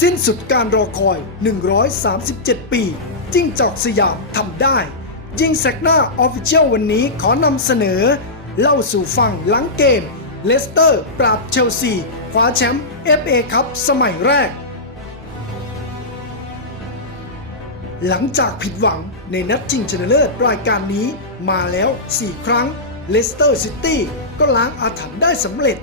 สิ้นสุดการรอคอย 137 ปี จิ้งจอกสยามทำได้ ยิงแซกหน้าออฟฟิเชียลวันนี้ขอนำเสนอ เล่าสู่ฟังหลังเกม เลสเตอร์ปราบเชลซีคว้าแชมป์ FA คัพสมัยแรก หลังจากผิดหวังในนัดชิงชนะเลิศรายการนี้มาแล้ว 4 ครั้งเลสเตอร์ซิตี้ก็ล้างอาถรรพ์ได้สำเร็จ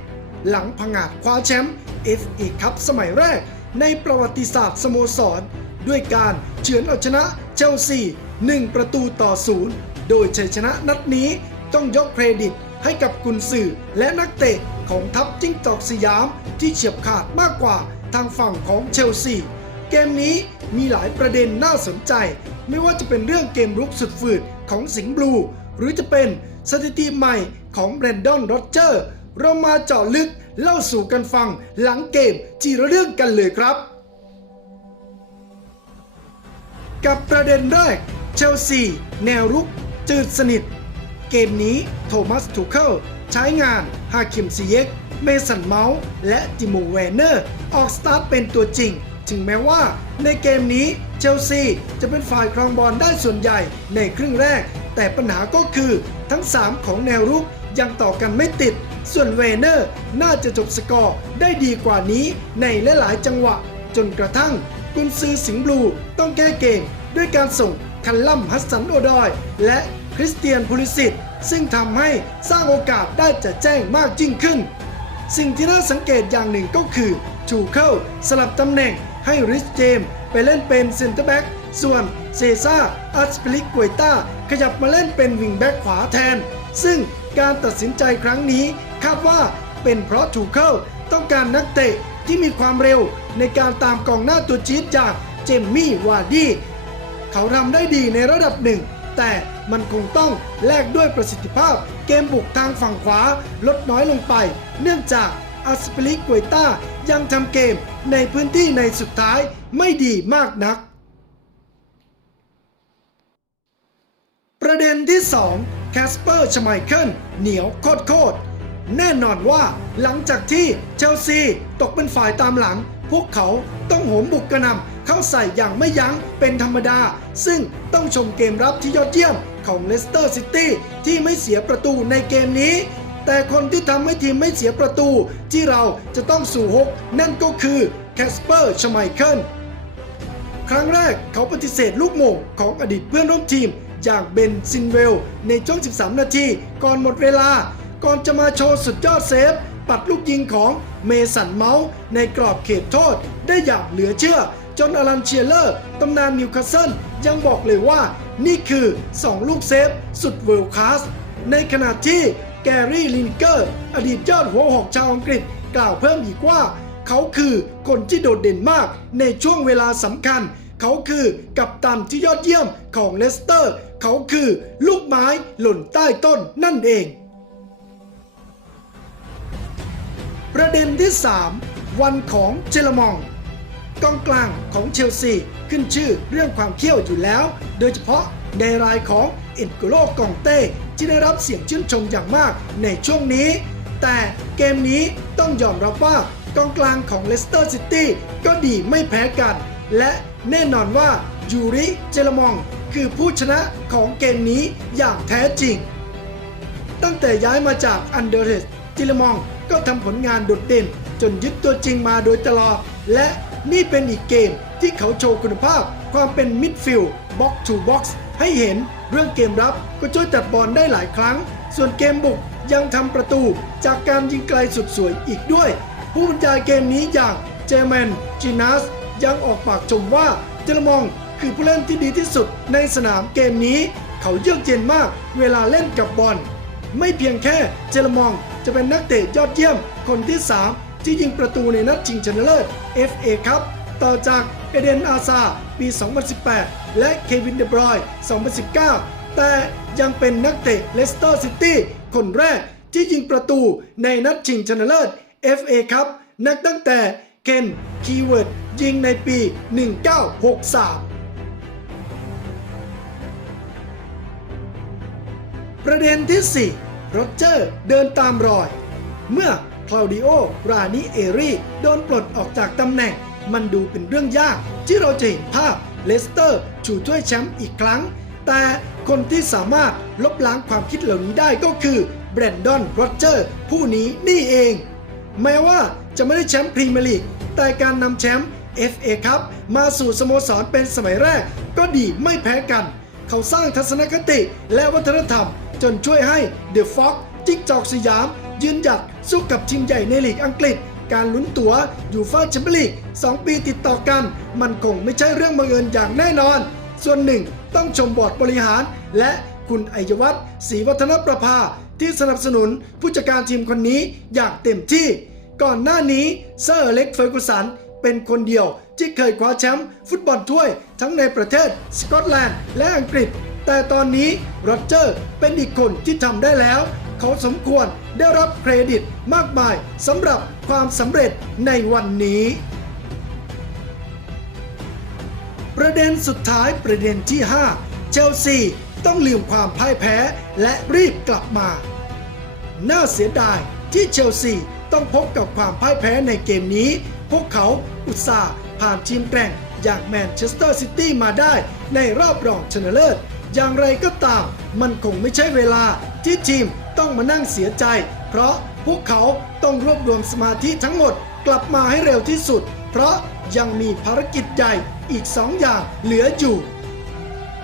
หลังผงาดคว้าแชมป์ FA คัพสมัยแรก ในประวัติศาสตร์สโมสร ด้วยการเฉือนเอาชนะเชลซี 1 ประตูต่อศูนย์โดยชัยชนะนัดนี้ต้องยกเครดิตให้กับกุนซือและนักเตะของทัพจิ้งจอกสยามที่เฉียบขาดมากกว่าทางฝั่งของเชลซี เกมนี้มีหลายประเด็นน่าสนใจ ไม่ว่าจะเป็นเรื่องเกมรุกสุดฝืดของสิงห์บลู หรือจะเป็นสถิติใหม่ของแบรนดอนโรเจอร์ เรามาเจาะลึก เล่าสู่กันฟังหลังเกมจีละเรื่องกันเลยครับ กับประเด็นแรก เชลซี แนวรุก จืดสนิท เกมนี้โทมัสทูเคิลใช้งานฮาคิมซีเยก เมสันเมาส์ และติโมแวนเนอร์ ออกสตาร์ทเป็นตัวจริง ถึงแม้ว่าในเกมนี้เชลซีจะเป็นฝ่ายครองบอลได้ส่วนใหญ่ในครึ่งแรก แต่ปัญหาก็คือทั้ง 3 ของแนวรุกยังต่อกันไม่ติด ส่วนเวเนอร์น่าจะจบสกอร์ได้ดีกว่านี้ในหลายๆจังหวะ จนกระทั่งกุนซือสิงห์บลูต้องแก้เกมด้วยการส่งคันลัมฮัสสันโอดอย และคริสเตียนพูลิสิตซึ่งทำให้สร้างโอกาสได้จะแจ้งมากยิ่งขึ้น สิ่งที่น่าสังเกตอย่างหนึ่งก็คือชูเคิลสลับตำแหน่งให้ริสเจมไปเล่นเป็นเซนเตอร์แบ็กส่วนเซซ่าอัสปลิกกวยต้าขยับมาเล่นเป็นวิงแบ็กขวาแทน ซึ่ง การตัดสินใจครั้งนี้ คาดว่าเป็นเพราะชูเคิลต้องการนักเตะที่มีความเร็วในการตามกองหน้าตัวจี๊ดจากเจมมี่วาร์ดี้เขาทำได้ดีในระดับหนึ่ง แต่มันคงต้องแลกด้วยประสิทธิภาพเกมบุกทางฝั่งขวาลดน้อยลงไป เนื่องจากอัสเปลิกกวยต้ายังทำเกมในพื้นที่ในสุดท้ายไม่ดีมากนัก ประเด็นที่ 2 แคสเปอร์ชไมเคิลเหนียวโคตรโคตรแน่นอนว่าหลังจากที่เชลซีตกเป็นฝ่ายตามหลัง พวกเขาต้องโหมบุกกระหน่ำเข้าใส่อย่างไม่ยั้งเป็นธรรมดา ซึ่งต้องชมเกมรับที่ยอดเยี่ยมของเลสเตอร์ซิตี้ที่ไม่เสียประตูในเกมนี้ แต่คนที่ทำให้ทีมไม่เสียประตูที่เราจะต้องสู่ฮกนั่นก็คือแคสเปอร์ชไมเคิลครั้งแรกเขาปฏิเสธลูกโมงของอดีตเพื่อนร่วมทีม อย่างเบนซินเวล ในช่วง 13 นาที ก่อนหมดเวลา ก่อนจะมาโชว์สุดยอดเซฟ ปัดลูกยิงของเมสันเมาส์ในกรอบเขตโทษ ได้อย่างเหลือเชื่อ จนอลันเชียเลอร์ตำนานนิวคาสเซิลยังบอกเลยว่า นี่คือ 2 ลูกเซฟ สุดเวิลด์คลาสในขณะที่แกรี่ลินเกอร์ อดีตยอดหัวหอกชาวอังกฤษ กล่าวเพิ่มอีกว่า เขาคือคนที่โดดเด่นมากในช่วงเวลาสำคัญ เขาคือกัปตันที่ยอดเยี่ยมของเลสเตอร์ เขาคือลูกไม้หล่นใต้ต้นนั่นเอง ประเด็นที่ 3 วันของเจลมองกองกลางของเชลซีขึ้นชื่อเรื่องความเขี้ยวอยู่แล้ว โดยเฉพาะในรายของอ็นโกโลกองเต้ที่ได้รับเสียงชื่นชมอย่างมากในช่วงนี้ แต่เกมนี้ต้องยอมรับว่ากองกลางของเลสเตอร์ซิตี้ก็ดีไม่แพ้กัน และแน่นอนว่ายูริเจลมอง คือผู้ชนะของเกมนี้อย่างแท้จริง ตั้งแต่ย้ายมาจากอันเดอร์เรสจิลมองก็ทำผลงานโดดเด่น จนยึดตัวจริงมาโดยตลอด และนี่เป็นอีกเกมที่เขาโชว์คุณภาพ ความเป็นมิดฟิลด์บ็อกซ์ทูบ็อกซ์ให้เห็นเรื่องเกมรับก็ช่วยจัดบอลได้หลายครั้ง ส่วนเกมบุกยังทำประตูจากการยิงไกลสุดสวยอีกด้วย ผู้บรรยายเกมนี้อย่างเจแมนจีนัสยังออกปากชมว่าเจลมอง คือผู้เล่นที่ดีที่สุดในสนามเกมนี้ เขาเยือกเย็นมากเวลาเล่นกับบอล ไม่เพียงแค่เจลมองจะเป็นนักเตะยอดเยี่ยมคนที่ 3 ที่ยิงประตูในนัดชิงชนะเลิศ FA ครับต่อจากเอเดนอาซาปี 2018 และเควินเดบรอยน์2019 แต่ยังเป็นนักเตะเลสเตอร์ซิตี้คนแรกที่ยิงประตูในนัดชิงชนะเลิศ FA ครับ นักตั้งแต่เคนคีเวิร์ดยิงในปี 1963 ประเด็นที่ 4 โรเจอร์เดินตามรอย เมื่อคลาวดิโอ รานิเอรีโดนปลดออกจากตำแหน่ง มันดูเป็นเรื่องยาก ที่เราจะเห็นภาพเลสเตอร์ชูถ้วยแชมป์อีกครั้ง แต่คนที่สามารถลบล้างความคิดเหล่านี้ได้ก็คือแบรนดอนโรเจอร์ผู้นี้นี่เอง แม้ว่าจะไม่ได้แชมป์พรีเมียร์ลีกแต่การนำแชมป์ FA ครับมาสู่สโมสรเป็นสมัยแรก ก็ดีไม่แพ้กัน เขาสร้างทัศนคติและวัฒนธรรม จนช่วยให้เดอะฟ็อกจิกจอกสยาม ยืนหยัดสู้กับทีมใหญ่ในลีกอังกฤษ การลุ้นตั๋วอยู่ฟ้าแชมเปี้ยนลีก 2 ปีติดต่อกัน มันคงไม่ใช่เรื่องบังเอิญอย่างแน่นอน ส่วนหนึ่งต้องชมบอร์ดบริหาร และคุณอัยวัฒน์ศรีวัฒนประภาที่สนับสนุนผู้จัดการทีมคนนี้อย่างเต็มที่ ก่อนหน้านี้เซอร์เล็กเฟอร์กูสันเป็นคนเดียวที่เคยคว้าแชมป์ฟุตบอลถ้วยทั้งในประเทศสกอตแลนด์และอังกฤษ แต่ตอนนี้โรเจอร์เป็นอีกคนที่ทำได้แล้ว เขาสมควรได้รับเครดิตมากมายสำหรับความสำเร็จในวันนี้ ประเด็นสุดท้ายประเด็นที่ 5 เชลซีต้องลืมความพ่ายแพ้และรีบกลับมา น่าเสียดายที่เชลซีต้องพบกับความพ่ายแพ้ในเกมนี้ พวกเขาอุตส่าห์ผ่านทีมแกร่งอย่างแมนเชสเตอร์ซิตี้มาได้ในรอบรองชนะเลิศ อย่างไรก็ตาม มันคงไม่ใช่เวลาที่ทีมต้องมานั่งเสียใจ เพราะพวกเขาต้องรวบรวมสมาธิทั้งหมดกลับมาให้เร็วที่สุด เพราะยังมีภารกิจใหญ่อีก 2 อย่างเหลืออยู่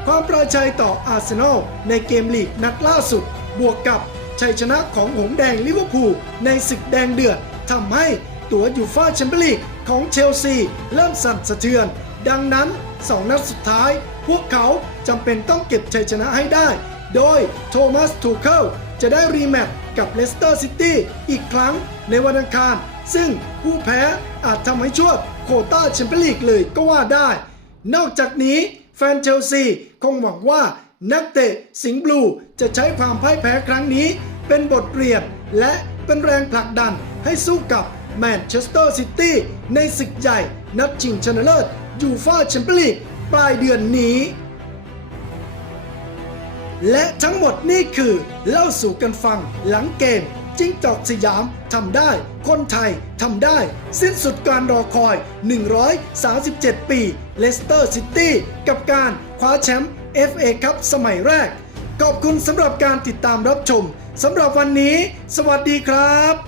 ความประชัยต่ออาร์เซนอลในเกมลีกนัดล่าสุด บวกกับชัยชนะของหงส์แดงลิเวอร์พูลในศึกแดงเดือดทำให้ตั๋วยูฟ่าแชมเปี้ยนลีกของเชลซีเริ่มสั่นสะเทือนดังนั้น 2 นัดสุดท้าย พวกเขาจำเป็นต้องเก็บชัยชนะให้ได้ โดยโทมัสทูเคิลจะได้รีแมตช์กับเลสเตอร์ซิตี้อีกครั้งในวันอังคาร ซึ่งผู้แพ้อาจทำให้ชวดโคต้าแชมเปี้ยนลีกเลยก็ว่าได้ นอกจากนี้แฟนเชลซีคงหวังว่านักเตะสิงห์บลูจะใช้ความพ่ายแพ้ครั้งนี้ เป็นบทเรียนและเป็นแรงผลักดันให้สู้กับแมนเชสเตอร์ซิตี้ในศึกใหญ่นัดชิงชนะเลิศ ยูฟ่าแชมเปี้ยนลีกปลายเดือนนี้ และทั้งหมดนี่คือเล่าสู่กันฟังหลังเกมจิ้งจอกสยามทำได้ คนไทยทำได้ สิ้นสุดการรอคอย 137 ปีเลสเตอร์ซิตี้กับการคว้าแชมป์ FA คัพสมัยแรก ขอบคุณสำหรับการติดตามรับชมสำหรับวันนี้ สวัสดีครับ